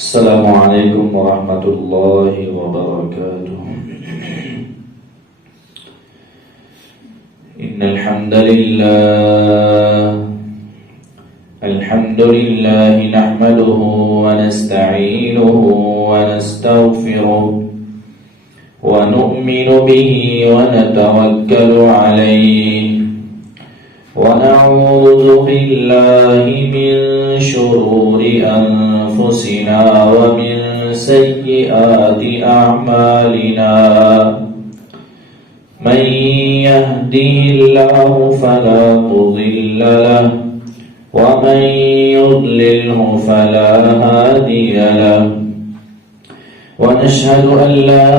السلام علیکم ورحمۃ اللہ وبرکاتہ۔ ان الحمد للہ نحمده ونستعینه ونستغفره ونؤمن به ونتوکل علیہ ونعوذ باللہ من شرور انفسنا ومن سیئات اعمالنا من يهده الله فلا مضل له ومن يضلله فلا هادي له ونشهد أن لا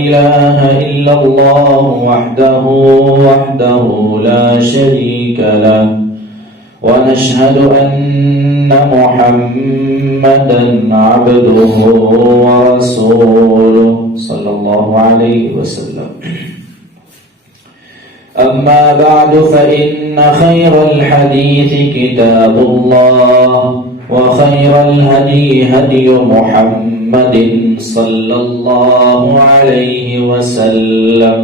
إله إلا الله وحده لا شريك له ونشهد أن محمدا عبده ورسوله صلى الله عليه وسلم. أما بعد فإن خير الحديث كتاب الله وخير الهدي هدي محمد صلى الله عليه وسلم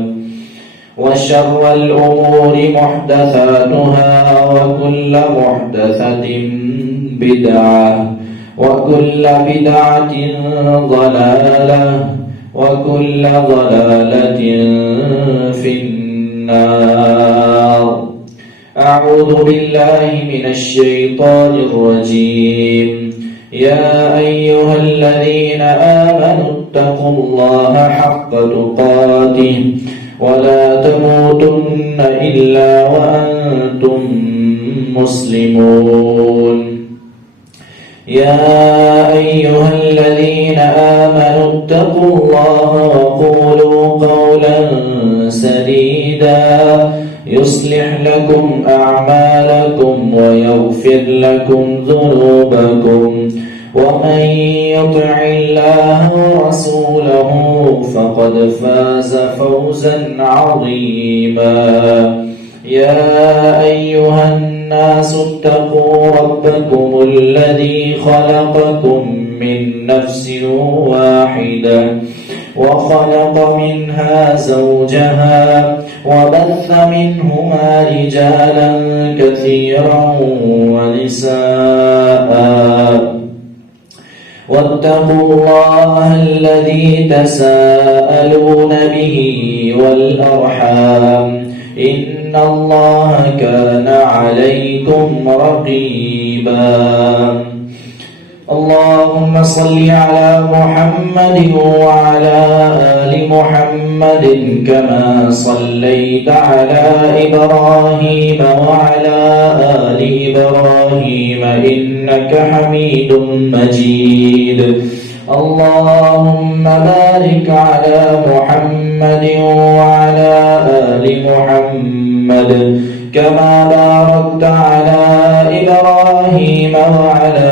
وشر الأمور محدثاتها وكل محدثة بدعة وكل بدعة ضلالة وكل ضلالة في النار. أعوذ بالله من الشيطان الرجيم. يا أيها الذين آمنوا اتقوا الله حق تقاته ولا تموتن إلا وأنتم مسلمون. يا أيها الذين آمنوا اتقوا الله وقولوا قولا سديدا يصلح لكم أعمالكم ويغفر لكم ذنوبكم ومن يطع الله ورسوله فقد فاز فوزا عظيما. يا أيها الناس اتقوا ربكم الذي خلقكم من نفس واحدة وخلق منها زوجها وبث منهما رجالا كثيرا ونساء واتقوا الله الذي تساءلون به والأرحام إن الله كان عليكم رقيبا. اللهم صل على محمد وعلى آل محمد كما صليت على إبراهيم وعلى آل إبراهيم إنك حميد مجيد. اللهم بارك على محمد وعلى آل محمد كما باركت على إبراهيم وعلى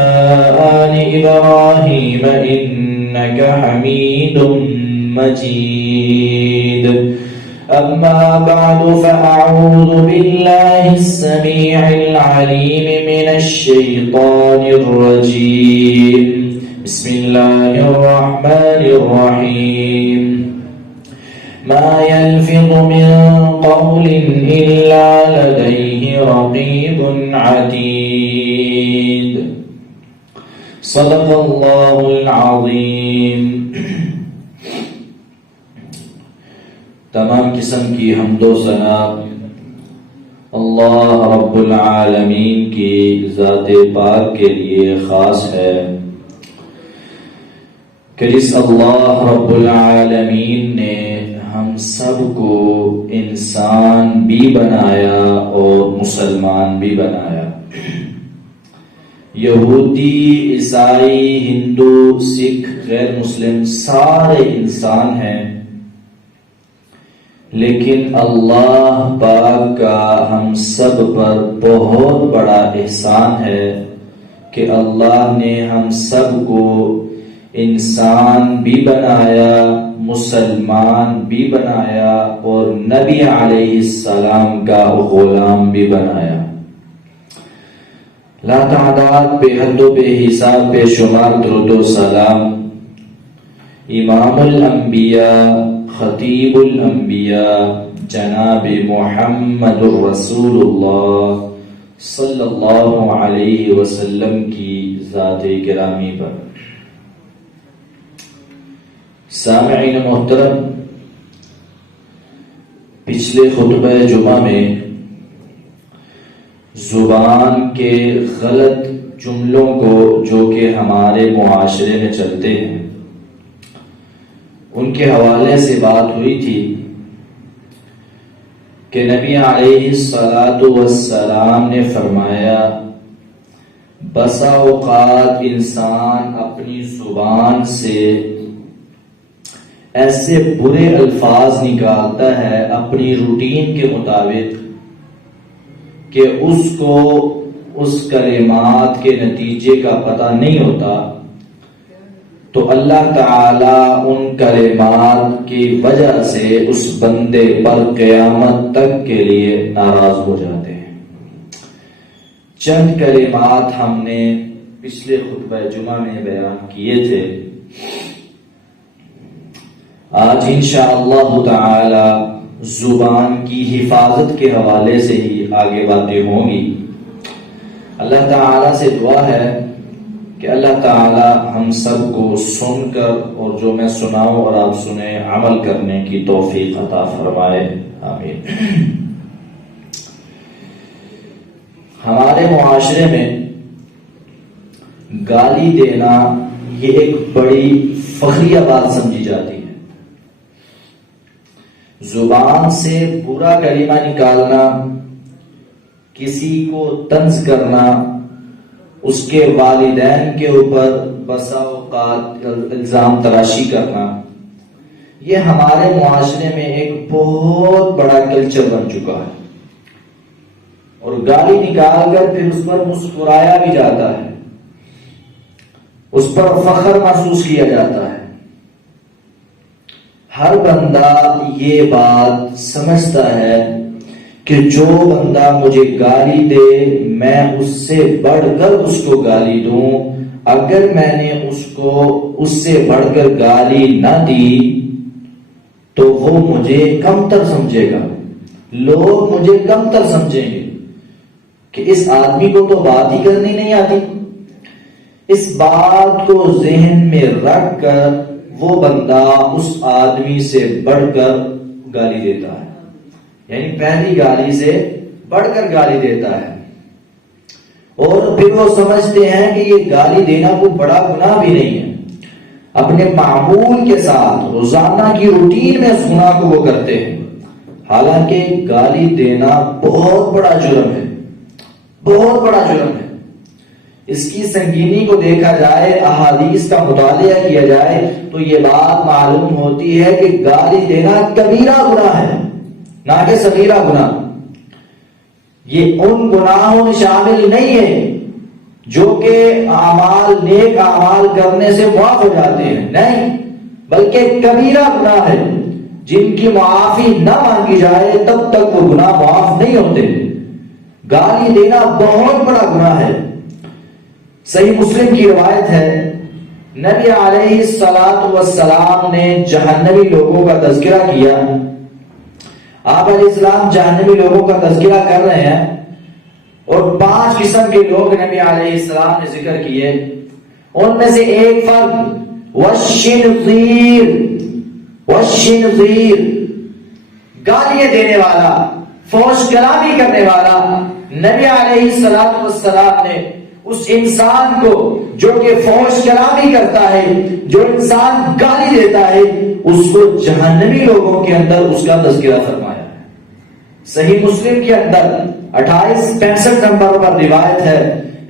آل إبراهيم إنك حميد مجيد. أما بعد فأعوذ بالله السميع العليم من الشيطان الرجيم. بسم الله الرحمن الرحيم. ما يلفظ من قول إلا لديه رقيب عتيد. صدق الله العظيم. تمام قسم کی حمد و ثنا اللہ رب العالمین کی ذات پاک کے لیے خاص ہے کہ جس اللہ رب العالمین نے ہم سب کو انسان بھی بنایا اور مسلمان بھی بنایا. یہودی، عیسائی، ہندو، سکھ، غیر مسلم سارے انسان ہیں، لیکن اللہ پاک کا ہم سب پر بہت بڑا احسان ہے کہ اللہ نے ہم سب کو انسان بھی بنایا، مسلمان بھی بنایا اور نبی علیہ السلام کا غلام بھی بنایا. لا تعداد بے حد و بے حساب بے شمار درود و سلام امام الانبیاء خطیب الانبیاء جناب محمد الرسول اللہ صلی اللہ علیہ وسلم کی ذات گرامی پر۔ سامعین محترم، پچھلے خطبہ جمعہ میں زبان کے غلط جملوں کو جو کہ ہمارے معاشرے میں چلتے ہیں ان کے حوالے سے بات ہوئی تھی کہ نبی علیہ الصلاۃ والسلام نے فرمایا بسا اوقات انسان اپنی زبان سے ایسے برے الفاظ نکالتا ہے اپنی روٹین کے مطابق کہ اس کو اس کلمات کے نتیجے کا پتہ نہیں ہوتا، تو اللہ تعالی ان کلمات کی وجہ سے اس بندے پر قیامت تک کے لیے ناراض ہو جاتے ہیں۔ چند کلمات ہم نے پچھلے خطبہ جمعہ میں بیان کیے تھے، آج انشاءاللہ تعالی زبان کی حفاظت کے حوالے سے ہی آگے باتیں ہوں گی۔ اللہ تعالی سے دعا ہے کہ اللہ تعالی ہم سب کو سن کر اور جو میں سناؤں اور آپ سنیں عمل کرنے کی توفیق عطا فرمائے، آمین۔ ہمارے معاشرے میں گالی دینا یہ ایک بڑی فخریہ بات سمجھی جاتی ہے۔ زبان سے برا کلمہ نکالنا، کسی کو طنز کرنا، اس کے والدین کے اوپر بسا اوقات الزام تراشی کرنا، یہ ہمارے معاشرے میں ایک بہت بڑا کلچر بن چکا ہے، اور گالی نکال کر پھر اس پر مسکرایا بھی جاتا ہے، اس پر فخر محسوس کیا جاتا ہے۔ ہر بندہ یہ بات سمجھتا ہے کہ جو بندہ مجھے گالی دے میں اس سے بڑھ کر اس کو گالی دوں، اگر میں نے اس کو اس سے بڑھ کر گالی نہ دی تو وہ مجھے کمتر سمجھے گا، لوگ مجھے کمتر سمجھیں گے کہ اس آدمی کو تو بات ہی کرنی نہیں آتی۔ اس بات کو ذہن میں رکھ کر وہ بندہ اس آدمی سے بڑھ کر گالی دیتا ہے، یعنی پہلی گالی سے بڑھ کر گالی دیتا ہے، اور پھر وہ سمجھتے ہیں کہ یہ گالی دینا کوئی بڑا گناہ بھی نہیں ہے۔ اپنے معمول کے ساتھ روزانہ کی روٹین میں اس گناہ کو وہ کرتے ہیں، حالانکہ گالی دینا بہت بڑا جرم ہے، بہت بڑا جرم ہے۔ اس کی سنگینی کو دیکھا جائے، احادیث کا مطالعہ کیا جائے تو یہ بات معلوم ہوتی ہے کہ گالی دینا کبیرہ گناہ ہے، نہ کہ صغیرہ گناہ۔ یہ ان گناہوں میں شامل نہیں ہے جو کہ اعمال نیک اعمال کرنے سے معاف ہو جاتے ہیں، نہیں، بلکہ کبیرہ گناہ ہے جن کی معافی نہ مانگی جائے تب تک وہ گناہ معاف نہیں ہوتے۔ گالی دینا بہت بڑا گناہ ہے۔ صحیح مسلم کی روایت ہے، نبی علیہ الصلاۃ والسلام نے جہنمی لوگوں کا تذکرہ کیا۔ آپ علیہ السلام جہنمی لوگوں کا تذکرہ کر رہے ہیں، اور 5 قسم کے لوگ نبی علیہ السلام نے ذکر کیے، ان میں سے ایک فرد والشنظیر، والشنظیر گالیاں دینے والا، فحش کلامی کرنے والا۔ نبی علیہ الصلاۃ والسلام نے اس انسان کو جو کہ فحش کلامی کرتا ہے، جو انسان گالی دیتا ہے، اس کو جہنمی لوگوں کے اندر اس کا تذکرہ فرمایا ہے۔ صحیح مسلم کے اندر 2865 نمبر پر روایت ہے،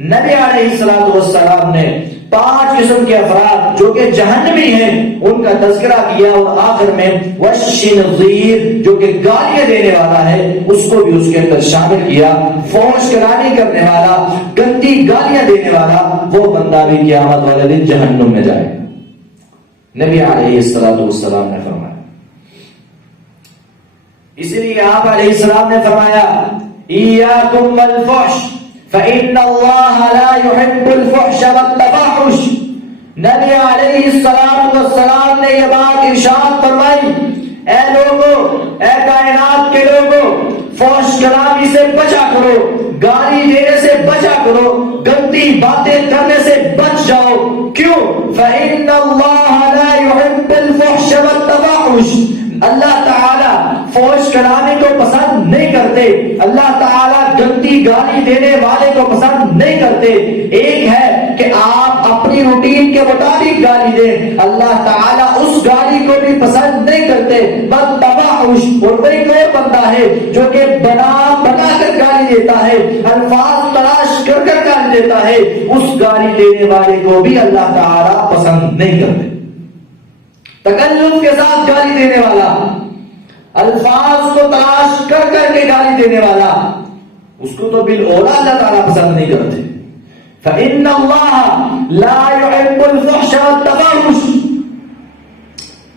نبی علیہ السلام نے 5 قسم کے افراد جو کہ جہنمی ہیں ان کا تذکرہ کیا، اور آخر میں والشنظیر جو کہ گالیاں دینے والا ہے اس کو بھی اس کے اندر شامل کیا۔ فحش کلامی کرنے والا، گندی گالیاں دینے والا، وہ بندہ بھی قیامت والے دن جہنم میں جائے گا، نبی علیہ السلام نے فرمایا۔ اسی لیے آپ علیہ السلام نے فرمایا ایاکم والفحش فإن اللہ لا يحب الفحش والتفحش. نبی علیہ السلام نے یہ بات ارشاد فرمائی، اے لوگوں، اے کائنات کے لوگوں، فحش کلامی سے بچا کرو، گالی دینے سے بچا کرو، گندی باتیں کرنے سے بچ جاؤ. کیوں؟ فإن اللہ لا يحب الفحش والتفحش. اللہ تعالیٰ فحش کلامی کو پسند نہیں کرتے، اللہ تعالیٰ گندی گالی دینے والے کو پسند نہیں کرتے. ایک ہے کہ آپ اپنی روٹین کے مطابق گالی دیں، اللہ تعالیٰ اس گالی کو بھی پسند نہیں کرتے. والتفحش، اور کوئی اور بندہ ہے جو کہ بنا کر گالی دیتا ہے، الفاظ تلاش کر گالی دیتا ہے، اس گالی دینے والے کو بھی اللہ تعالیٰ پسند نہیں کرتے. تکلف کے ساتھ گالی دینے والا، الفاظ کو تلاش کر کے گالی دینے والا، اس کو تو بالأولا اللہ تعالیٰ پسند نہیں کرتے. فإن اللہ لا يحب الفحش والتفحش.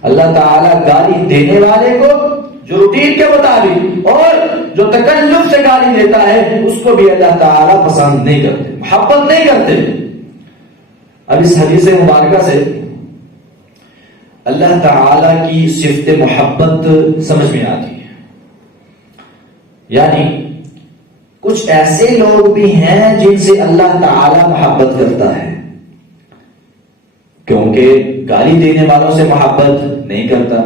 اللہ تعالیٰ گالی دینے والے کو جو روٹین کے مطابق اور جو تکلف سے گالی دیتا ہے اس کو بھی اللہ تعالیٰ پسند نہیں کرتے، محبت نہیں کرتے. اب اس حدیث مبارکہ سے اللہ تعالیٰ کی صفت محبت سمجھ میں آتی ہے. یعنی کچھ ایسے لوگ بھی ہیں جن سے اللہ تعالیٰ محبت کرتا ہے، کیونکہ گالی دینے والوں سے محبت نہیں کرتا.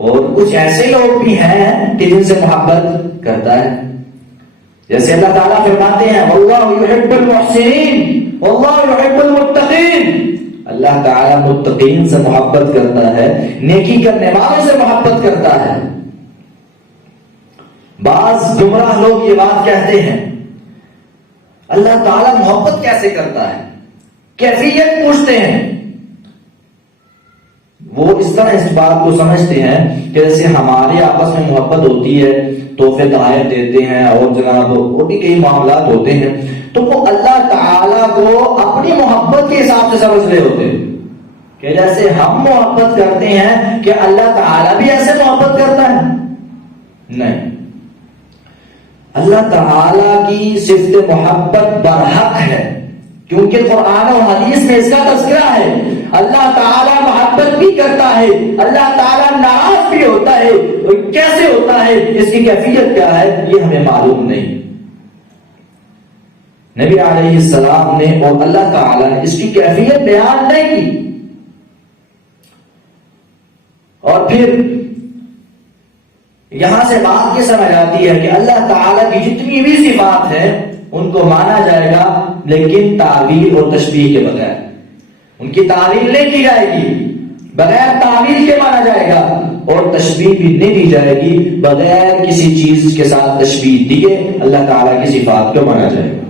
اور کچھ ایسے لوگ بھی ہیں کہ جن سے محبت کرتا ہے. جیسے اللہ تعالیٰ فرماتے ہیں واللہ یحب المحسنین واللہ یحب المتقین. اللہ تعالیٰ متقین سے محبت کرتا ہے، نیکی کرنے والوں سے محبت کرتا ہے. بعض گمراہ لوگ یہ بات کہتے ہیں اللہ تعالیٰ محبت کیسے کرتا ہے، کیفیت پوچھتے ہیں. وہ اس طرح اس بات کو سمجھتے ہیں کہ جیسے ہمارے آپس میں محبت ہوتی ہے، تحفے تحائف دیتے ہیں اور جناب اور بھی کئی معاملات ہوتے ہیں، تو وہ اللہ تعالیٰ کو اپنی محبت کے حساب سے سمجھ رہے ہوتے ہیں کہ جیسے ہم محبت کرتے ہیں کہ اللہ تعالیٰ بھی ایسے محبت کرتا ہے. نہیں، اللہ تعالیٰ کی صفت محبت برحق ہے، کیونکہ قرآن و حدیث میں اس کا تذکرہ ہے. اللہ تعالیٰ محبت بھی کرتا ہے، اللہ تعالیٰ ناراض بھی ہوتا ہے. کیسے ہوتا ہے، اس کی کیفیت کیا ہے، یہ ہمیں معلوم نہیں. نبی علیہ السلام نے اور اللہ تعالیٰ نے اس کی کیفیت بیان نہیں کی. اور پھر یہاں سے بات یہ سمجھ آتی ہے کہ اللہ تعالیٰ کی جتنی بھی صفات ہیں ان کو مانا جائے گا، لیکن تعویل اور تشبیہ کے بغیر. ان کی تعویل نہیں کی جائے گی، بغیر تعویل کے مانا جائے گا، اور تشبیہ بھی نہیں دی جائے گی بغیر کسی چیز کے ساتھ تشبیہ دیے اللہ تعالیٰ کی صفات کو مانا جائے گا.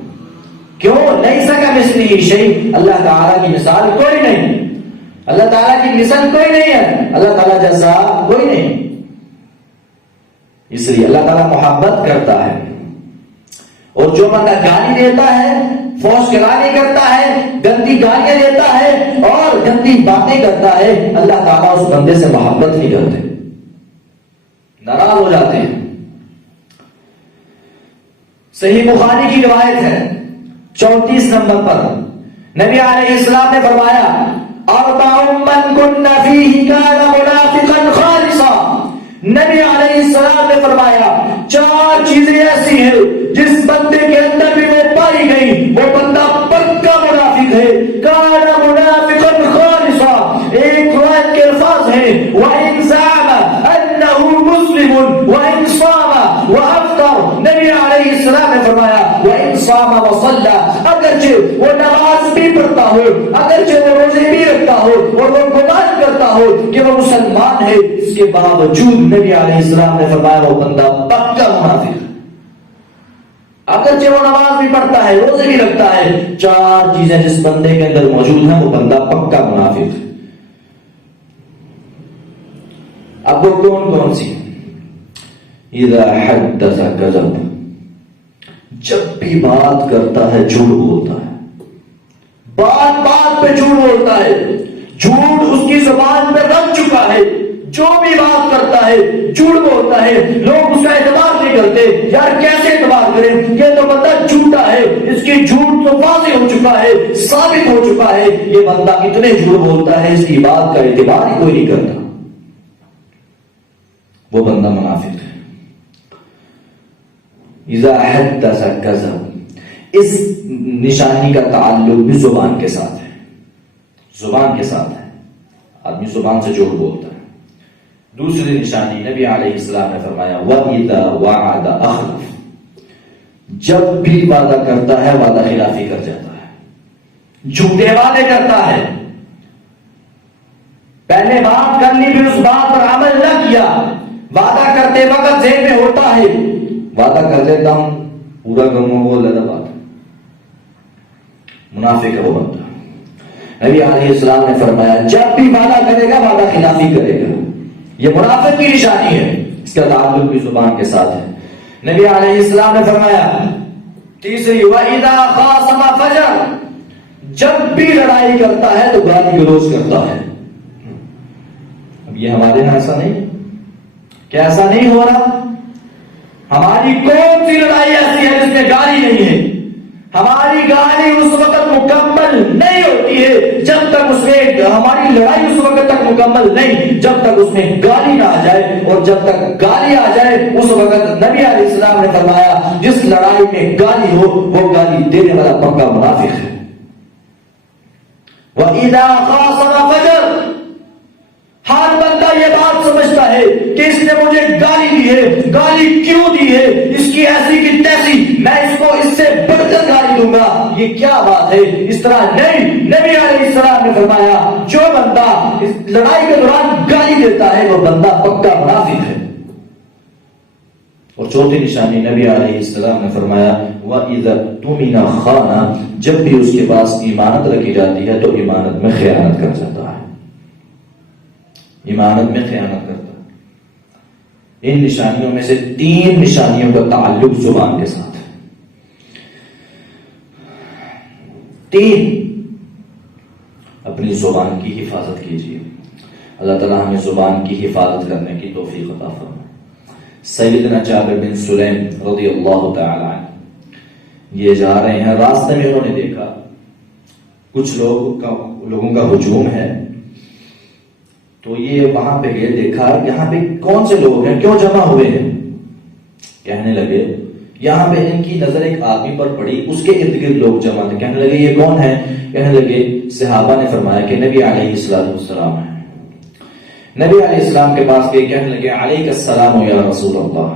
کیوں؟ لیس کمثلہ شیء، اللہ تعالیٰ کی مثال کوئی نہیں، اللہ تعالیٰ کی مثل کوئی نہیں ہے، اللہ تعالیٰ جیسا کوئی نہیں. اس لیے اللہ تعالیٰ محبت کرتا ہے. اور جو بندہ گالی دیتا ہے، فحش کلامی کرتا ہے، گندی گالیاں دیتا ہے اور گندی باتیں کرتا ہے، اللہ تعالیٰ اس بندے سے محبت نہیں کرتے، ناراض ہو جاتے ہیں. صحیح بخاری کی روایت ہے 34 نمبر پر نبی علیہ السلام نے فرمایا اربع من کن فیہ کان منافقا خالصا. نبی علیہ السلام نے فرمایا 4 چیزیں ایسی ہیں جس بندے کے اندر بھی وہ پائی گئی وہ بندہ پکا منافق ہے. کان منافقا خالصا. ایک روایت کے الفاظ ہیں وَإِنْ زَعَمَ أَنَّهُ مُسْلِمٌ وَإِنْ صَامَ وَأَفْطَرَ. نبی علیہ السلام نے فرمایا وَإِنْ صَامَ وَصَلَّى. اگرچہ وہ نماز بھی پڑھتا ہو، اگرچہ وہ روزے بھی رکھتا ہو اور وہ گمان کرتا ہو کہ وہ مسلمان ہے، اس کے باوجود نبی علیہ السلام نے فرمایا وہ بندہ پکا منافق ہے. اگرچہ وہ نماز بھی پڑھتا ہے، روزے بھی رکھتا ہے، 4 چیزیں جس بندے کے اندر موجود ہیں وہ بندہ پکا منافق ہے. اب وہ کون سی؟ اذا حدث کذب. جب بھی بات کرتا ہے جھوٹ بولتا ہے، بات بات پہ جھوٹ بولتا ہے، جھوٹ اس کی زبان پہ رکھ چکا ہے. جو بھی بات کرتا ہے جھوٹ بولتا ہے، لوگ اس کا اعتبار نہیں کرتے، یار کیسے اعتبار کریں، یہ تو بندہ جھوٹا ہے، اس کی جھوٹ تو واضح ہو چکا ہے، ثابت ہو چکا ہے، یہ بندہ اتنے جھوٹ بولتا ہے اس کی بات کا اعتبار ہی کوئی نہیں کرتا، وہ بندہ منافق ہے۔ اذا حدث کذب، اس نشانی کا تعلق بھی زبان کے ساتھ ہے، زبان کے ساتھ ہے، آدمی زبان سے جھوٹ بولتا ہے۔ دوسری نشانی نبی علیہ السلام نے فرمایا وَإِذَا وَعَدَ أَخْلَفَ، جب بھی وعدہ کرتا ہے وعدہ خلافی کر جاتا ہے، جھوٹے وعدے کرتا ہے، پہلے بات کر لی پھر اس بات پر عمل نہ کیا، وعدہ کرتے وقت ذہن میں ہوتا ہے وعدہ کر لیتا ہوں پورا کروں وہ الگ بات، منافق ہے وہ بندہ۔ نبی علیہ السلام نے فرمایا جب بھی وعدہ کرے گا وعدہ خلافی کرے گا، یہ منافق کی نشانی ہے، اس کا تعلق بھی زبان کے ساتھ ہے۔ نبی علیہ السلام نے فرمایا تیسری وَإِذَا خَاصَمَ فَجَرَ، جب بھی لڑائی کرتا ہے تو گالی گلوچ کرتا ہے۔ اب یہ ہمارے یہاں ایسا نہیں، کیا ایسا نہیں ہو رہا؟ ہماری کون سی لڑائی ایسی ہے جس میں گالی نہیں ہے؟ ہماری گالی اس وقت مکمل نہیں ہوتی ہے جب تک اس میں، ہماری لڑائی اس وقت تک مکمل نہیں جب تک اس میں گالی نہ آ جائے، اور جب تک گالی آ جائے اس وقت نبی علیہ السلام نے فرمایا جس لڑائی میں گالی ہو وہ گالی دینے والا پکا منافق ہے۔ وَإِذَا خَاصَمَ فَجَرَ، ہر بندہ یہ بات سمجھتا ہے کہ اس نے مجھے گالی دی ہے، گالی کیوں دی ہے، اس کی ایسی کی تیسی، میں اس کو اس سے بڑھ کر گالی دوں گا، یہ کیا بات ہے؟ اس طرح نہیں، نبی علیہ السلام نے فرمایا جو بندہ اس لڑائی کے دوران گالی دیتا ہے وہ بندہ پکا منافق ہے۔ اور چوتھی نشانی نبی علیہ السلام نے فرمایا وَإِذَا اؤْتُمِنَ خَانَ، جب بھی اس کے پاس امانت رکھی جاتی ہے تو امانت میں خیانت کر جاتا ہے، امانت میں خیانت کرتا ہے۔ ان نشانیوں میں سے تین نشانیوں کا تعلق زبان کے ساتھ ہے، تین۔ اپنی زبان کی حفاظت کیجیے، اللہ تعالیٰ ہمیں زبان کی حفاظت کرنے کی توفیق عطا فرمائے۔ سیدنا جابر بن سلیم رضی اللہ تعالی عنہ یہ جا رہے ہیں، راستے میں انہوں نے دیکھا کچھ لوگوں کا ہجوم ہے، تو یہ وہاں پہ گئے، دیکھا یہاں پہ کون سے لوگ ہیں، کیوں جمع ہوئے ہیں؟ کہنے لگے یہاں پہ ان کی نظر ایک آدمی پر پڑی، اس کے ارد گرد لوگ جمع تھے، کہنے لگے یہ کون ہے؟ کہنے لگے صحابہ نے فرمایا کہ نبی علیہ السلام ہے۔ نبی علیہ السلام کے پاس گئے، کہنے لگے علیک السلام یا رسول اللہ۔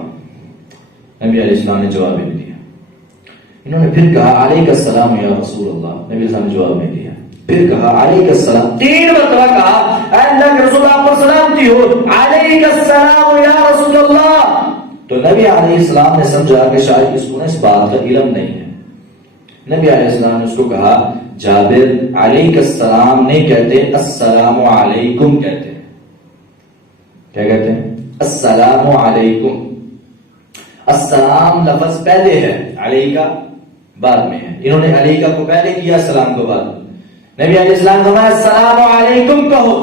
نبی علیہ السلام نے جواب نہیں دیا، انہوں نے پھر کہا علیک السلام یا رسول اللہ، نبی علیہ السلام نے جواب نہیں دیا، پھر کہا علیک السلام، تین مرتبہ کہا اے اللہ کے رسول آپ پر سلامتی ہو، علیک السلام یا رسول اللہ۔ تو نبی علیہ السلام نے سمجھا کہ شاید اس کو اس بات کا علم نہیں ہے، نبی علیہ السلام نے اس کو کہا جابر علیک السلام نہیں کہتے، السلام علیکم کہتے ہیں۔ کیا کہتے ہیں؟ السلام علیکم۔ السلام لفظ پہلے ہے، علیکہ بعد میں ہے، انہوں نے علیکہ کو پہلے کیا، السلام کو بعد میں۔ نبی علیہ السلام نے فرمایا السلام علیکم کہو،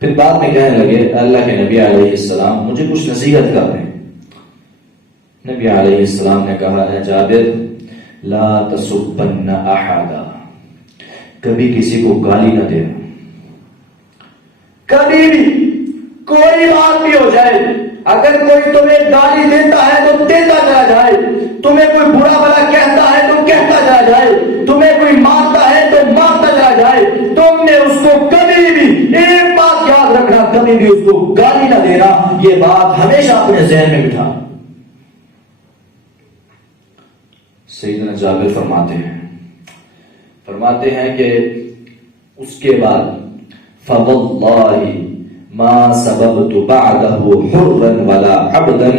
پھر بعد میں کہنے لگے اللہ کے نبی علیہ السلام مجھے کچھ نصیحت کر رہے ہیں۔ نبی علیہ السلام نے کہا ہے جابر لا تسبن احدا، کبھی کسی کو گالی نہ دینا، کبھی بھی کوئی بات بھی ہو جائے، اگر کوئی تمہیں گالی دیتا ہے تو دیتا چلا جائے، تمہیں کوئی برا بھلا کہتا ہے تو کہتا چلا جائے، تمہیں کوئی مارتا ہے تو مارتا چلا جائے، تم نے اس کو کبھی بھی ایک بات یاد رکھنا، کبھی بھی اس کو گالی نہ دینا، یہ بات ہمیشہ اپنے ذہن میں بٹھا۔ سیدنا جابر فرماتے ہیں کہ اس کے بعد فواللہ ما سببت بعده حرا ولا عبدا،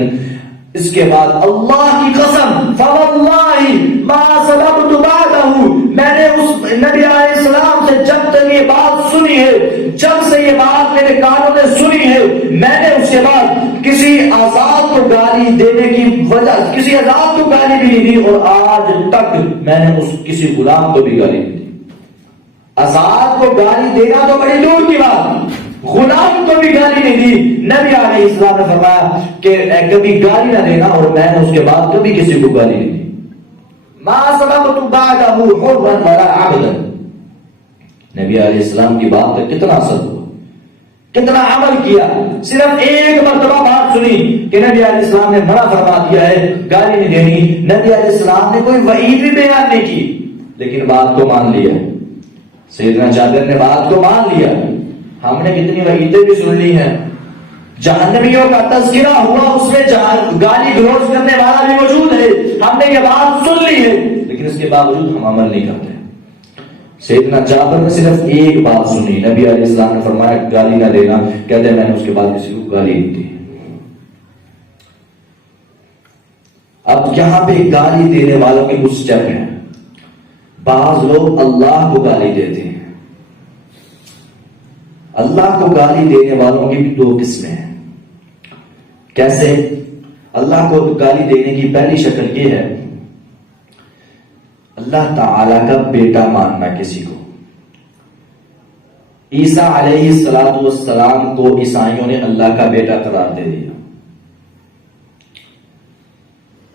اس کے بعد اللہ کی قسم فواللہ ما سببت بعده، میں نے اس نبی علیہ السلام سے جب تک یہ بات سنی ہے، جب سے یہ بات میرے کانوں نے سنی ہے، میں نے اس کے بعد کسی آزاد کو گالی دینے کی وجہ کسی آزاد کو گالی بھی نہیں دی، اور آج تک میں نے اس کسی غلام کو بھی گالی نہیں دی۔ آزاد کو گالی دینا تو بڑی دور کی بات، غلام کو بھی گالی نہیں دی. نبی علیہ السلام نے فرمایا کہ کبھی گالی نہ دینا، اور میں نے اس کے بعد کبھی کسی کو گالی نہیں دی. ما سبقت بعده حرا ولا عبدا. نبی علیہ السلام کی بات پر کتنا اثر ہوا، کتنا عمل کیا. صرف ایک مرتبہ بات سنی کہ نبی علیہ السلام نے منع فرما دیا ہے گالی نہیں دینی. نبی علیہ السلام نے کوئی وعید بھی بیان نہیں کی، لیکن بات کو مان لیا. سیدنا جابر نے بات کو مان لیا. ہم نے کتنی وعیدیں بھی سن لی ہیں، جہنمیوں کا تذکرہ ہوا، اس میں گالی گلوچ کرنے والا بھی موجود ہے. ہم نے یہ بات سن لی ہے، لیکن اس کے باوجود ہم عمل نہیں کرتے. سیدنا جابر نے صرف ایک بات سنی، نبی علیہ السلام نے فرمایا گالی نہ دینا. کہتے ہیں میں نے اس کے بعد کسی کو گالی نہیں دی. اب یہاں پہ گالی دینے والوں کے کچھ اسٹیپ ہیں. بعض لوگ اللہ کو گالی دیتے ہیں. اللہ کو گالی دینے والوں کی بھی دو قسمیں ہیں. کیسے؟ اللہ کو گالی دینے کی پہلی شکل یہ ہے، اللہ تعالی کا بیٹا ماننا کسی کو. عیسیٰ علیہ السلام کو عیسائیوں نے اللہ کا بیٹا قرار دے دیا،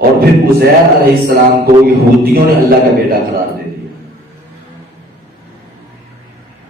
اور پھر عزیر علیہ السلام کو یہودیوں نے اللہ کا بیٹا قرار دے دیا.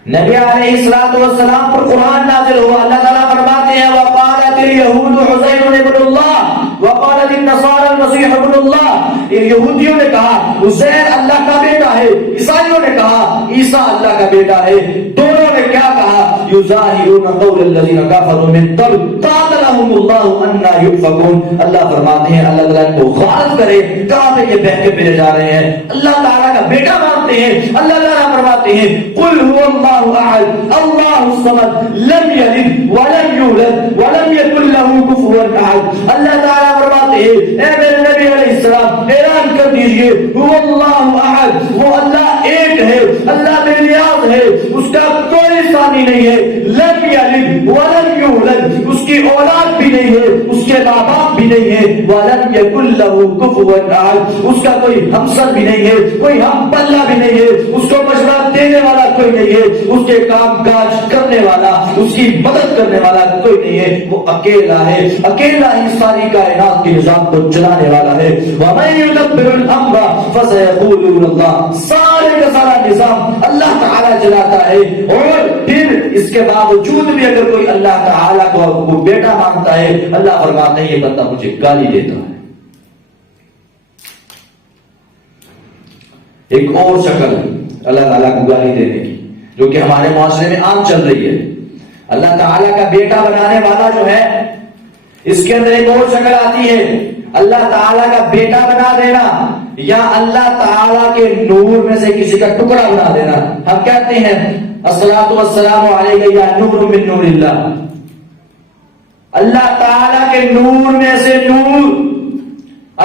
نبی علیہ السلام پر قرآن نازل ہوا، اللہ تعالیٰ فرماتے ہیں وقالت اليہود عزیر ابن اللہ وقالت النصارى المسیح ابن اللہ. یہودیوں نے کہا عزیر اللہ کا بیٹا ہے، عیسائیوں نے کہا عیسیٰ اللہ کا بیٹا ہے. دونوں نے کیا کہا؟ یظاہرون قول الذین کفروا من قبل قاتلهم اللہ انا یؤفکون. اللہ فرماتے ہیں اللہ تعالیٰ کو غارت کرے کہاں پہ یہ بہکے بھیجے جا رہے ہیں. اللہ تعالیٰ کا بیٹا مانتے ہیں. اللہ تعالیٰ فرماتے ہیں قل هو اللہ احد اللہ الصمد لم یلد ولم یولد ولم یکن له کفوا احد. اللہ تعالیٰ فرماتے ہیں اے میرے نبی علیہ السلام اعلان کر دیجئے هو اللہ احد، وہ اللہ ایک ہے، اللہ بے نیاز ہے، اس کا کوئی ثانی نہیں ہے. لم یلد ولم یولد، اس کی اولاد بھی نہیں ہے، اس کے ماں باپ بھی نہیں ہے. ولم یکن له کفوا احد، اس کا کوئی ہمسر بھی نہیں ہے، کوئی ہم پلہ بھی نہیں ہے، اس کو مشورہ دینے والا کوئی نہیں ہے، اس کے کام کاج کرنے والا، اس کی مدد کرنے والا کوئی نہیں ہے. وہ اکیلا ہے، اکیلا ہی ساری کائنات کے نظام کو چلانے والا ہے. وَمَن يُدَبِّرُ الْأَمْرَ فَسَيَقُولُونَ اللَّهُ. سارے کا سارا نظام اللہ تعالیٰ چلاتا ہے. اور پھر اس کے باوجود بھی اگر کوئی اللہ تعالیٰ کو بیٹا مانتا ہے، اللہ فرماتے ہیں یہ بندہ مجھے گالی دیتا ہے. ایک اور شکل اللہ تعالیٰ کو گالی دینے کی جو کہ ہمارے معاشرے میں عام چل رہی ہے. اللہ تعالیٰ کا بیٹا بنانے والا جو ہے، اس کے اندر ایک اور شکل آتی ہے اللہ تعالیٰ کا بیٹا بنا دینا، یا اللہ تعالیٰ کے نور میں سے کسی کا ٹکڑا بنا دینا. ہم کہتے ہیں الصلاۃ والسلام علیک یا نور من نور اللہ. اللہ تعالیٰ کے نور میں سے نور،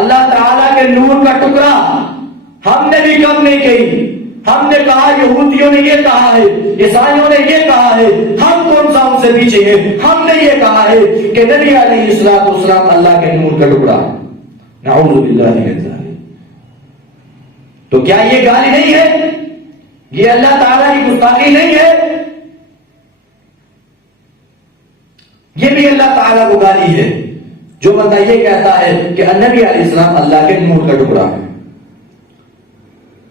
اللہ تعالیٰ کے نور کا ٹکڑا. ہم نے بھی کم نہیں کہی. ہم نے کہا یہودیوں نے یہ کہا ہے، عیسائیوں نے یہ کہا ہے، ہم کون سا ان سے پیچھے ہیں؟ ہم نے یہ کہا ہے کہ نبی علیہ السلام اللہ کے نور کا ٹکڑا ہے. نعوذ باللہ من ذلک. تو کیا یہ گالی نہیں ہے؟ یہ اللہ تعالیٰ کی گستاخی نہیں ہے؟ یہ بھی اللہ تعالیٰ کو گالی ہے جو بندہ یہ کہتا ہے کہ نبی علیہ السلام اللہ کے نور کا ٹکڑا ہے.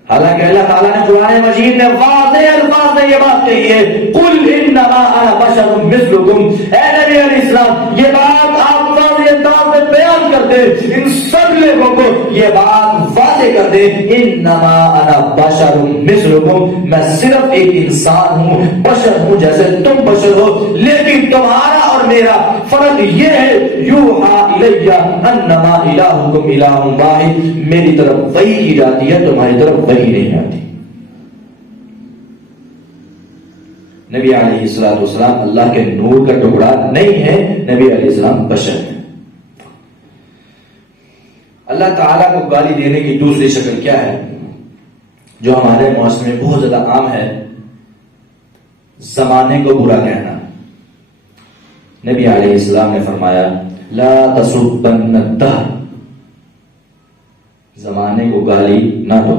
حالانکہ اللہ تعالیٰ نے قرآن مجید میں واضح الفاظ میں یہ بات کہی ہے قل انما انا بشر مثلکم. اے نبی علیہ السلام یہ بات آپ واضح انداز میں بیان کر دیں، ان سب لوگوں کو یہ بات واضح کر دیں انما انا بشر مثلکم، میں صرف ایک انسان ہوں، بشر ہوں جیسے تم بشر ہو، لیکن تمہارا اور میرا فرق یہ ہے یوحا الی انما الہکم الہ واحد، میری طرف وحی کی جاتی ہے، تمہاری طرف وحی نہیں آتی. نبی علیہ السلام اللہ کے نور کا ٹکڑا نہیں ہے، نبی علیہ السلام بشر ہے. اللہ تعالیٰ کو گالی دینے کی دوسری شکل کیا ہے جو ہمارے معاشرے میں بہت زیادہ عام ہے؟ زمانے کو برا کہنا. نبی علیہ السلام نے فرمایا لا تسبن الدہر، زمانے کو گالی نہ دو.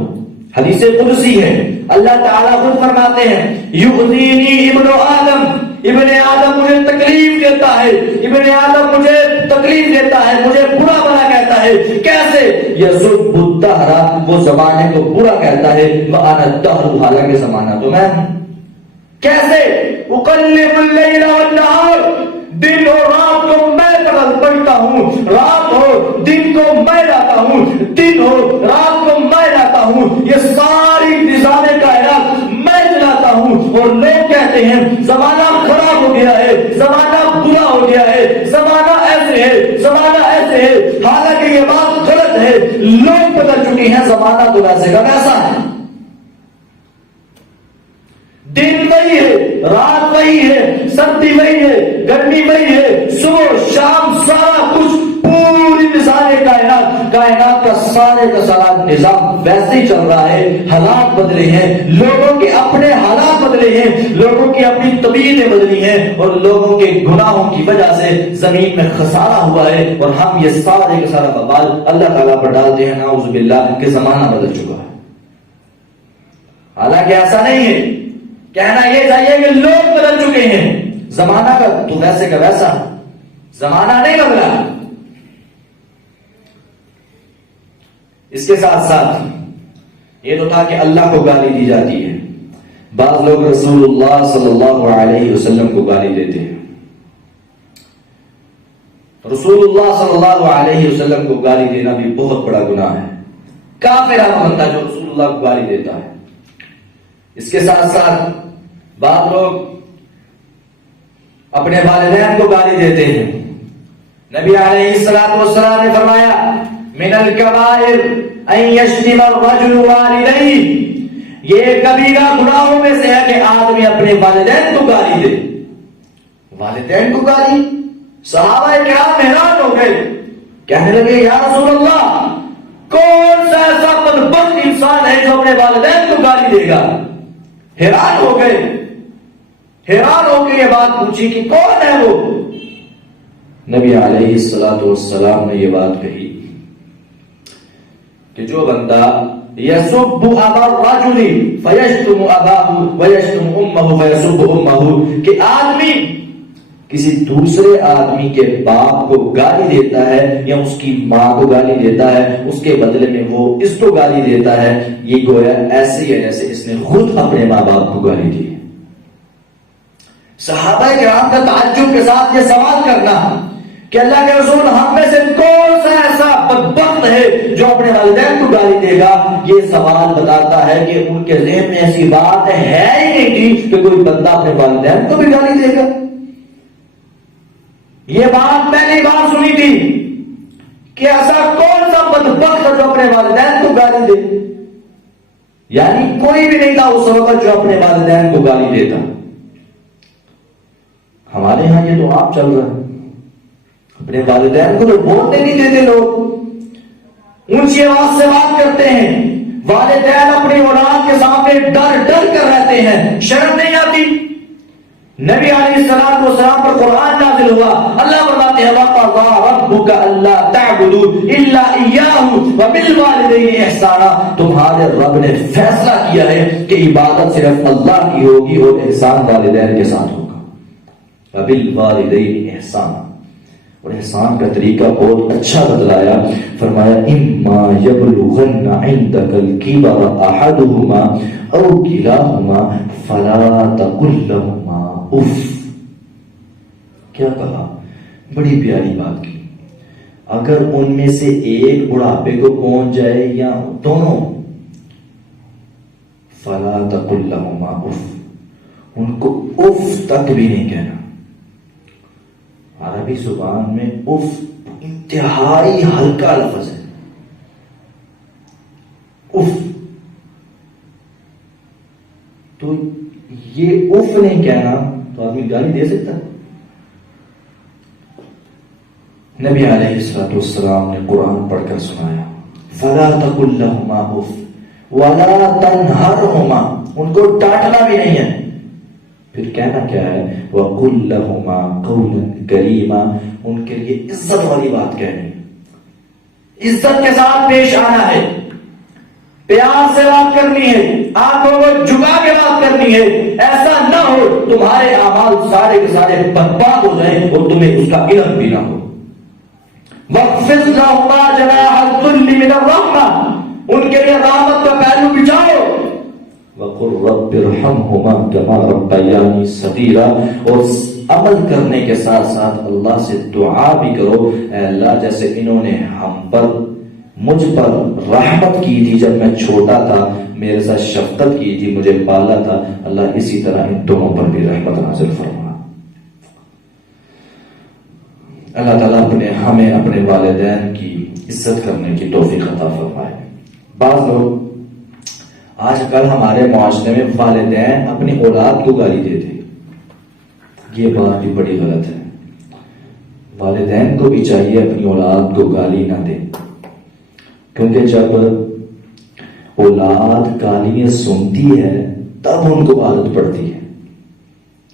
حدیث قدسی ہے، اللہ تعالیٰ خود فرماتے ہیں یؤذینی ابن آدم ابن آدم مجھے تکلیف دیتا ہے، ابن آدم مجھے تکلیف دیتا ہے، مجھے برا بھلا کہتا ہے. کیسے؟ یسب الدہر، وہ زمانے کو برا کہتا ہے، وانا الدہر، حالانکہ زمانہ تو میں ہوں. کیسے؟ اقلب اللیل والنہار، دن اور رات کو میں بدل پڑتا ہوں، رات ہو دن کو میں لاتا ہوں، دن ہو رات کو میں لاتا ہوں، یہ ساری نظام کائنات میں چلاتا ہوں. اور لوگ کہتے ہیں زمانہ خراب ہو گیا ہے، زمانہ برا ہو گیا ہے، زمانہ ایسے ہے، زمانہ ایسے ہے. حالانکہ یہ بات غلط ہے، لوگ بدل چکے ہیں، زمانہ تو ویسے کا ویسا ہے. دن وہی ہے، رات وہی ہے، سردی وہی ہے، گرمی وہی ہے، صبح شام سارا کچھ، پوری نظام کائنات کا سارے کا سارا نظام ویسے ہی چل رہا ہے. حالات بدلے ہیں، لوگوں کے اپنے حالات بدلے ہیں، لوگوں کی اپنی طبیعتیں بدلی ہیں، اور لوگوں کے گناہوں کی وجہ سے زمین میں خسارہ ہوا ہے، اور ہم یہ سارے کا سارا وبال اللہ تعالیٰ پر ڈالتے ہیں نعوذ باللہ کہ زمانہ بدل چکا ہے. حالانکہ ایسا نہیں ہے. کہنا یہ چاہیے کہ لوگ بدل چکے ہیں، زمانہ کا تو ویسے کا ویسا، زمانہ نہیں بدلا. اس کے ساتھ ساتھ یہ تو تھا کہ اللہ کو گالی دی جاتی ہے. بعض لوگ رسول اللہ صلی اللہ علیہ وسلم کو گالی دیتے ہیں. رسول اللہ صلی اللہ علیہ وسلم کو گالی دینا بھی بہت بڑا گناہ ہے. کافر بندہ جو رسول اللہ کو گالی دیتا ہے. اس کے ساتھ ساتھ بعض لوگ اپنے والدین کو گالی دیتے ہیں. نبی علیہ الصلوۃ والسلام نے فرمایا من الکبائر ان یشتم الرجل والدیہ، یہ کبیرہ گناہوں میں سے ہے کہ آدمی اپنے والدین کو گالی دے. والدین کو گالی؟ صحابہ کرام حیران ہو گئے، کہنے لگے یا رسول اللہ کون سا ایسا بدبخت انسان ہے جو اپنے والدین کو گالی دے گا؟ حیران ہو گئے، حیران ہو کے یہ بات پوچھی کہ کون ہے وہ؟ نبی علیہ الصلوۃ والسلام نے یہ بات کہی کہ جو بندہ یسب ابا الرجل فیشتم اباہ ویشتم امہ فیسب امہ، کہ آدمی کسی دوسرے آدمی کے باپ کو گالی دیتا ہے یا اس کی ماں کو گالی دیتا ہے، اس کے بدلے میں وہ اس کو گالی دیتا ہے، یہ گویا ایسے ہی ہے جیسے اس نے خود اپنے ماں باپ کو گالی دی. صحابہ کرام کا تعجب کے ساتھ یہ سوال کرنا کہ اللہ کے رسول ہم میں سے کون سا ایسا بدبخت ہے جو اپنے والدین کو گالی دے گا، یہ سوال بتاتا ہے کہ ان کے ذہن میں ایسی بات ہے ہی نہیں تھی کہ کوئی بندہ اپنے والدین کو بھی گالی دے گا. یہ بات پہلی بار سنی تھی کہ ایسا کون سا بدبخت ہے جو اپنے والدین کو گالی دے. یعنی کوئی بھی نہیں تھا اس وقت جو اپنے والدین کو گالی دیتا. ہمارے ہاں یہ تو آپ چل رہا ہے، اپنے والدین کو تو بولنے نہیں دیتے، لوگ اونچی آواز سے بات کرتے ہیں، والدین اپنی اولاد کے سامنے ڈر ڈر کر رہتے ہیں، شرم نہیں آتی. نبی علیہ السلام والسلام پر قرآن نازل ہوا، اللہ فرماتے ہیں وَقَضَىٰ رَبُّكَ أَلَّا تَعْبُدُوا إِلَّا إِيَّاهُ وَبِالْوَالِدَيْنِ إِحْسَانًا، تمہارے رب نے فیصلہ کیا ہے کہ عبادت صرف اللہ کی ہوگی اور احسان والدین کے ساتھ ہوگا. وَبِالْوَالِدَيْنِ إِحْسَانًا، اور احسان کا طریقہ بہت اچھا بتلایا. فرمایا اِمَّا يَبْلُغَنَّ عِندَكَ الْكِبَرَ أَحَدُهُمَا أَوْ كِلَاهُمَا فَلَا تَقُل لَّهُمَا اف. کیا کہا، بڑی پیاری بات کی. اگر ان میں سے ایک بڑھاپے کو پہنچ جائے یا دونوں، فلا تقل لهما اف، ان کو اف تک بھی نہیں کہنا. عربی زبان میں اف انتہائی ہلکا لفظ ہے. اف تو یہ اف نہیں کہنا تو آدمی گالی دے سکتا ہے. نبی علیہ الصلوۃ والسلام نے قرآن پڑھ کر سنایا فلا تقل لهما اف ولا تنهرهما، ان کو ڈانٹنا بھی نہیں ہے. پھر کہنا کیا ہے وقل لهما قولا کریما، ان کے لیے عزت والی بات کہنی، عزت کے ساتھ پیش آنا ہے، پیار سے بات کرنی ہے، آنکھوں کو جھکا کے بات کرنی ہے. ایسا نہ ہو تمہارے اعمال اعمال سارے کے سارے برباد ہو جائیں اور تمہیں اس کا علم بھی نہ ہو. وَاخْفِضْ لَهُمَا جَنَاحَ الذُّلِّ مِنَ الرَّحْمَةِ، ان کے لیے رحمت کا پہلو بچھاؤ. وَقُلْ رَبِّ ارْحَمْهُمَا كَمَا رَبَّيَانِي صَغِيرًا، اور عمل کرنے کے ساتھ ساتھ اللہ سے دعا بھی کرو، اے اللہ جیسے انہوں نے مجھ پر رحمت کی تھی جب میں چھوٹا تھا، میرے ساتھ شفقت کی تھی، مجھے پالا تھا، اللہ اسی طرح ان دونوں پر بھی رحمت نازل فرما. اللہ تعالیٰ ہمیں اپنے والدین کی عزت کرنے کی توفیق عطا فرمائے. بعض لوگ آج کل ہمارے معاشرے میں والدین اپنی اولاد کو گالی دیتے، یہ بات بھی بڑی غلط ہے. والدین کو بھی چاہیے اپنی اولاد کو گالی نہ دے، کیونکہ جب اولاد گالیاں سنتی ہے تب ان کو عادت پڑتی ہے.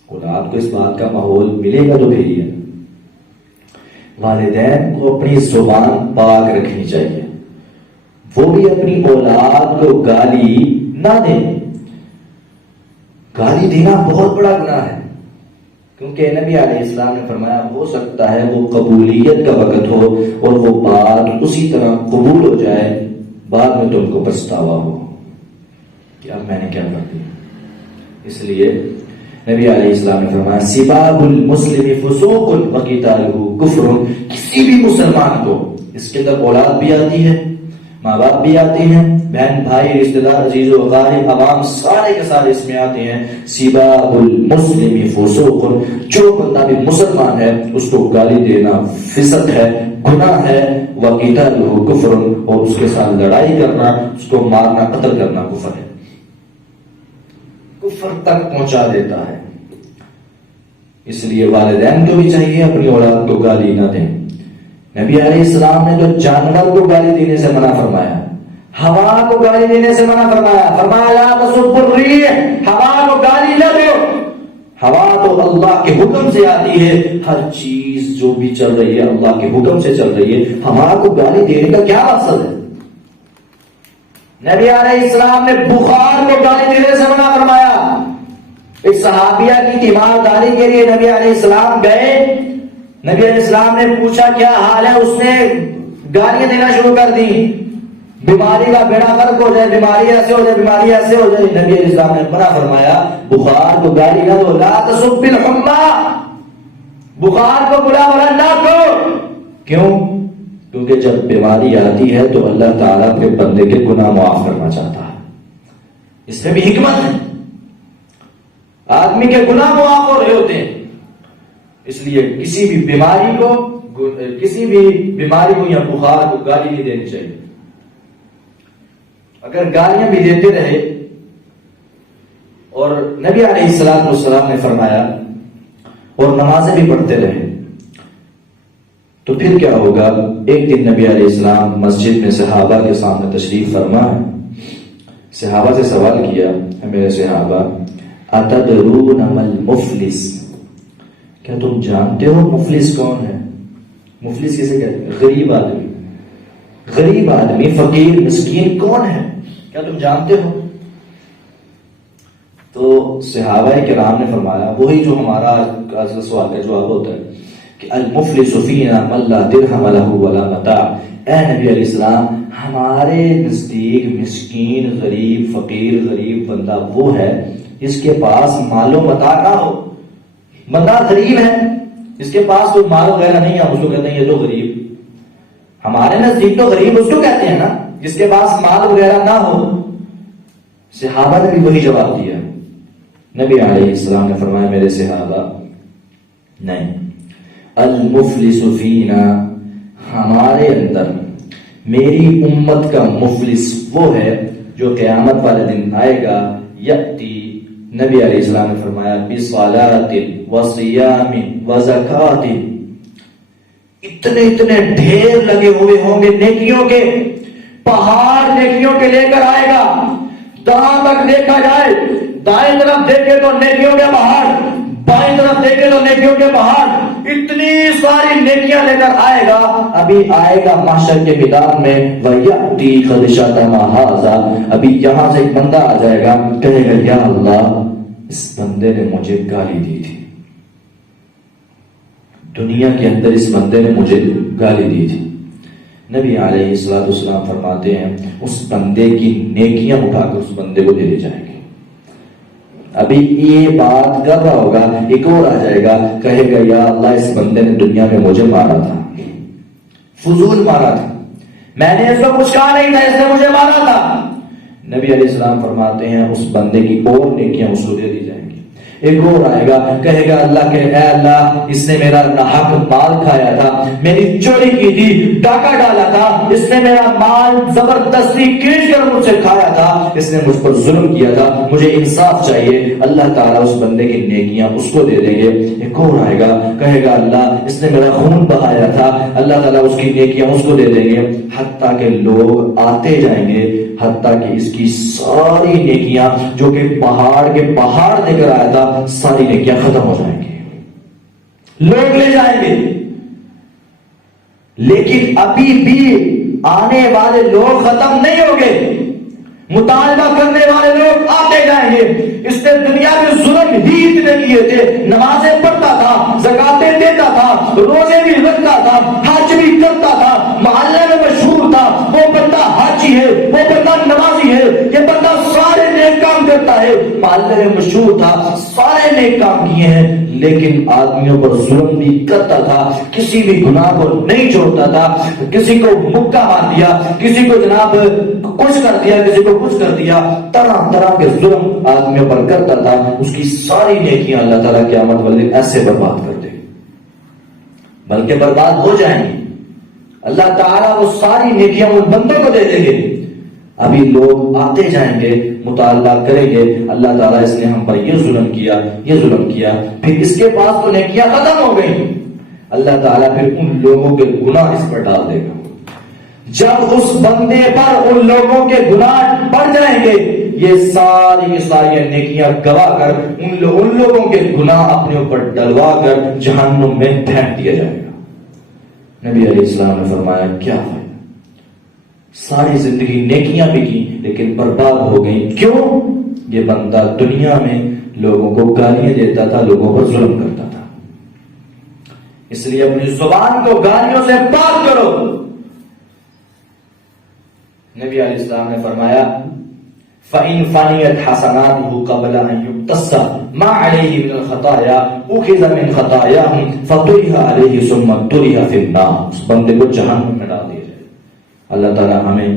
اولاد کو اس بات کا ماحول ملے گا تو پھر ہی ہے. والدین کو اپنی زبان پاک رکھنی چاہیے، وہ بھی اپنی اولاد کو گالی نہ دیں. گالی دینا بہت بڑا گناہ ہے، کیونکہ نبی علیہ السلام نے فرمایا ہو سکتا ہے وہ قبولیت کا وقت ہو اور وہ بات اسی طرح قبول ہو جائے، بعد میں تم کو پچھتاوا ہو کہ اب میں نے کیا کر دیا. اس لیے نبی علیہ السلام نے فرمایا سباب المسلم فسوق وقتالہ کفر. کسی بھی مسلمان کو، اس کے اندر اولاد بھی آتی ہے، ماں باپ بھی آتے ہیں، بہن بھائی رشتہ دار عزیز و اقارب عوام سارے کے سارے اس میں آتے ہیں. سباب المسلم فسوق، جو بندہ بھی مسلمان ہے اس کو گالی دینا فسق ہے، گناہ ہے. وقتالہ کفر، اور اس کے ساتھ لڑائی کرنا، اس کو مارنا قتل کرنا کفر ہے، کفر تک پہنچا دیتا ہے. اس لیے والدین کو بھی چاہیے اپنی اولاد کو گالی نہ دیں. نبی علیہ السلام نے تو جانور کو گالی دینے سے منع فرمایا، ہوا کو گالی دینے سے منع فرمایا. فرمایا لا تسبوا الريح، ہوا کو گالی نہ دو. ہوا تو اللہ کے حکم سے آتی ہے، ہر چیز جو بھی چل رہی ہے اللہ کے حکم سے چل رہی ہے. ہوا کو گالی دینے کا کیا مقصد ہے؟ نبی علیہ السلام نے بخار کو گالی دینے سے منع فرمایا. ایک صحابیہ کی تیمارداری کے لیے نبی علیہ السلام گئے. نبی علیہ السلام نے پوچھا کیا حال ہے، اس نے گالیاں دینا شروع کر دی. بیماری کا بیڑا غرق ہو جائے، بیماری ایسے ہو جائے، بیماری ایسے ہو جائے. نبی علیہ السلام نے منع فرمایا بخار کو گالی نہ دو. لا تسب الحمى، بخار کو برا بھلا نہ کرو. کیوں؟ کیونکہ جب بیماری آتی ہے تو اللہ تعالیٰ اپنے بندے کے گناہ معاف کرنا چاہتا ہے. اس میں بھی حکمت ہے، آدمی کے گناہ معاف ہو رہے ہوتے ہیں. اس لیے کسی بھی بیماری کو یا بخار کو گالی نہیں دینی چاہیے. اگر گالیاں بھی دیتے رہے اور نبی علیہ السلام نے فرمایا اور نمازیں بھی پڑھتے رہے تو پھر کیا ہوگا؟ ایک دن نبی علیہ السلام مسجد میں صحابہ کے سامنے تشریف فرما ہے. صحابہ سے سوال کیا، میرے صحابہ اتدرون ما المفلس، کیا تم جانتے ہو مفلس کون ہے؟ مفلس کسے کہتے ہیں؟ غریب آدمی. غریب آدمی، فقیر، مسکین کون ہے؟ کیا تم جانتے ہو؟ تو صحابہ کرام نے فرمایا وہی جو ہمارا آج کا سوال کا جواب ہوتا ہے کہ المفلس فینا من لا درہم لہ ولا متاع. اے نبی علیہ السلام، ہمارے نزدیک مسکین، غریب، فقیر، غریب بندہ وہ ہے جس کے پاس مال و متاع نہ ہو. بندہ غریب ہے، اس کے پاس کوئی مال وغیرہ نہیں ہے، اس کو کہتے ہیں یہ تو غریب. ہمارے نزدیک تو غریب اس کو کہتے ہیں نا جس کے پاس مال وغیرہ نہ ہو. صحابہ نے بھی وہی جواب دیا. نبی علیہ السلام نے فرمایا میرے صحابہ نہیں، المفلس فینا، ہمارے اندر میری امت کا مفلس وہ ہے جو قیامت والے دن آئے گا. یأتی، نبی علیہ السلام نے فرمایا بصلاۃ وصیام وزکات، اتنے ڈھیر لگے ہوئے ہوں گے نیکیوں کے، پہاڑ نیکیوں کے لے کر آئے گا. جہاں تک دیکھا جائے، دائیں طرف دیکھے تو نیکیوں کے پہاڑ، بائیں طرف دیکھے تو نیکیوں کے پہاڑ، اتنی ساری نیکیاں لے کر آئے گا. ابھی آئے گا محشر کے میدان میں وَيَأْتِي قَدْ شَتَمَ هَٰذَا، ابھی یہاں سے ایک بندہ آ جائے گا، کہے گا یا اللہ اس بندے نے مجھے گالی دی تھی. دنیا کے اندر اس بندے نے مجھے گالی دی تھی. نبی علیہ الصلوۃ والسلام فرماتے ہیں اس بندے کی نیکیاں اٹھا کر اس بندے کو دے دی جائیں گے. ابھی یہ بات کر رہا ہوگا, ایک اور آ جائے گا, کہے گا یا اللہ اس بندے نے دنیا میں مجھے مارا تھا, فضول مارا تھا, میں نے اس کو کچھ کہا نہیں تھا, اس نے مجھے مارا تھا. نبی علیہ السلام فرماتے ہیں اس بندے کی اور نیکیاں اس کو دے دی جائیں گی. ایک اور آئے گا, کہے گا اللہ کے اے اللہ اس نے میرا ناحق مال کھایا تھا, میری چوری کی تھی, ڈاکہ ڈالا تھا, اس نے میرا مال زبردستی کھینچ کر مجھ سے کھایا تھا, اس نے مجھ پر ظلم کیا تھا, مجھے انصاف چاہیے. اللہ تعالیٰ اس بندے کی نیکیاں اس کو دے دیں گے. ایک اور آئے گا, کہے گا اللہ اس نے میرا خون بہایا تھا, اللہ تعالیٰ اس کی نیکیاں اس کو دے دیں گے. حتیٰ کہ لوگ آتے جائیں گے, حتیٰ کہ اس کی ساری نیکیاں جو کہ پہاڑ کے پہاڑ لے کر آیا تھا, ساری نیکیاں ختم ہو جائیں گے, لوگ لے جائیں گے. لیکن ابھی بھی آنے والے لوگ ختم نہیں ہوں گے, مطالبہ کرنے والے لوگ آتے جائیں گے. اس نے دنیا میں ظلم ہی اتنے کیے تھے, نمازیں پڑھتا تھا, زکاتیں دیتا تھا, روزے بھی رکھتا تھا, حج بھی کرتا تھا, محلے میں مشہور تھا, وہ بندہ حاجی ہے, وہ بندہ نمازی ہے, یہ بندہ سارے نیک کام کرتا ہے, محلے میں مشہور تھا, سارے نیک کام کیے ہیں, لیکن آدمیوں پر ظلم بھی کرتا تھا, کسی بھی گناہ کو نہیں چھوڑتا تھا, کسی کو مکہ مار دیا, کسی کو جناب کچھ کر دیا, کسی کو کچھ کر دیا, طرح طرح کے ظلم آدمیوں پر کرتا تھا. اس کی ساری نیکیاں اللہ تعالیٰ قیامت والے دن ایسے برباد کر دے, بلکہ برباد ہو جائیں گی. اللہ تعالیٰ وہ ساری نیکیاں ان بندوں کو دے دیں گے. ابھی لوگ آتے جائیں گے, مطالبہ کریں گے, اللہ تعالیٰ اس نے ہم پر یہ ظلم کیا, یہ ظلم کیا, پھر اس کے پاس تو نیکیاں ختم ہو گئی. اللہ تعالیٰ پھر ان لوگوں کے گناہ اس پر ڈال دے گا. جب اس بندے پر ان لوگوں کے گناہ بڑھ جائیں گے, یہ ساری کی ساری نیکیاں گوا کر ان لوگوں کے گناہ اپنے اوپر ڈلوا کر جہنم میں پھینک دیا جائے گا. نبی علیہ السلام نے فرمایا کیا فائدہ, ساری زندگی نیکیاں بھی کی لیکن برباد ہو گئی. کیوں؟ یہ بندہ دنیا میں لوگوں کو گالیاں دیتا تھا, لوگوں پر ظلم کرتا تھا. اس لیے اپنی زبان کو گالیوں سے پاک کرو. نبی علیہ السلام نے فرمایا فَإِن فَنِيَتْ حَسَنَاتُهُ قَبْلَ أَن يُقْتَصَّ مَا عَلَيْهِ مِنَ الْخَطَايَا أُخِذَ مِنْ خَطَايَاهُمْ فَطُرِحَ عَلَيْهِ ثُمَّ طُرِحَ فِي النَّارِ. اس بندے کو جہنم میں ڈال دیا جائے. اللہ تعالیٰ ہمیں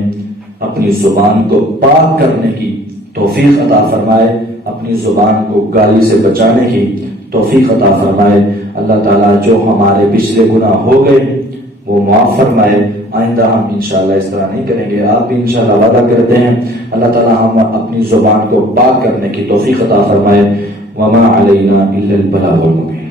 اپنی زبان کو پاک کرنے کی توفیق عطا فرمائے, اپنی زبان کو گالی سے بچانے کی توفیق عطا فرمائے. اللہ تعالیٰ جو ہمارے پچھلے گناہ ہو گئے وہ معاف فرمائے. آئندہ ہم انشاءاللہ اس طرح نہیں کریں گے, آپ بھی انشاءاللہ وعدہ کرتے ہیں. اللہ تعالیٰ ہم اپنی زبان کو پاک کرنے کی توفیق عطا فرمائے. وما علینا الا البلاغ المبین.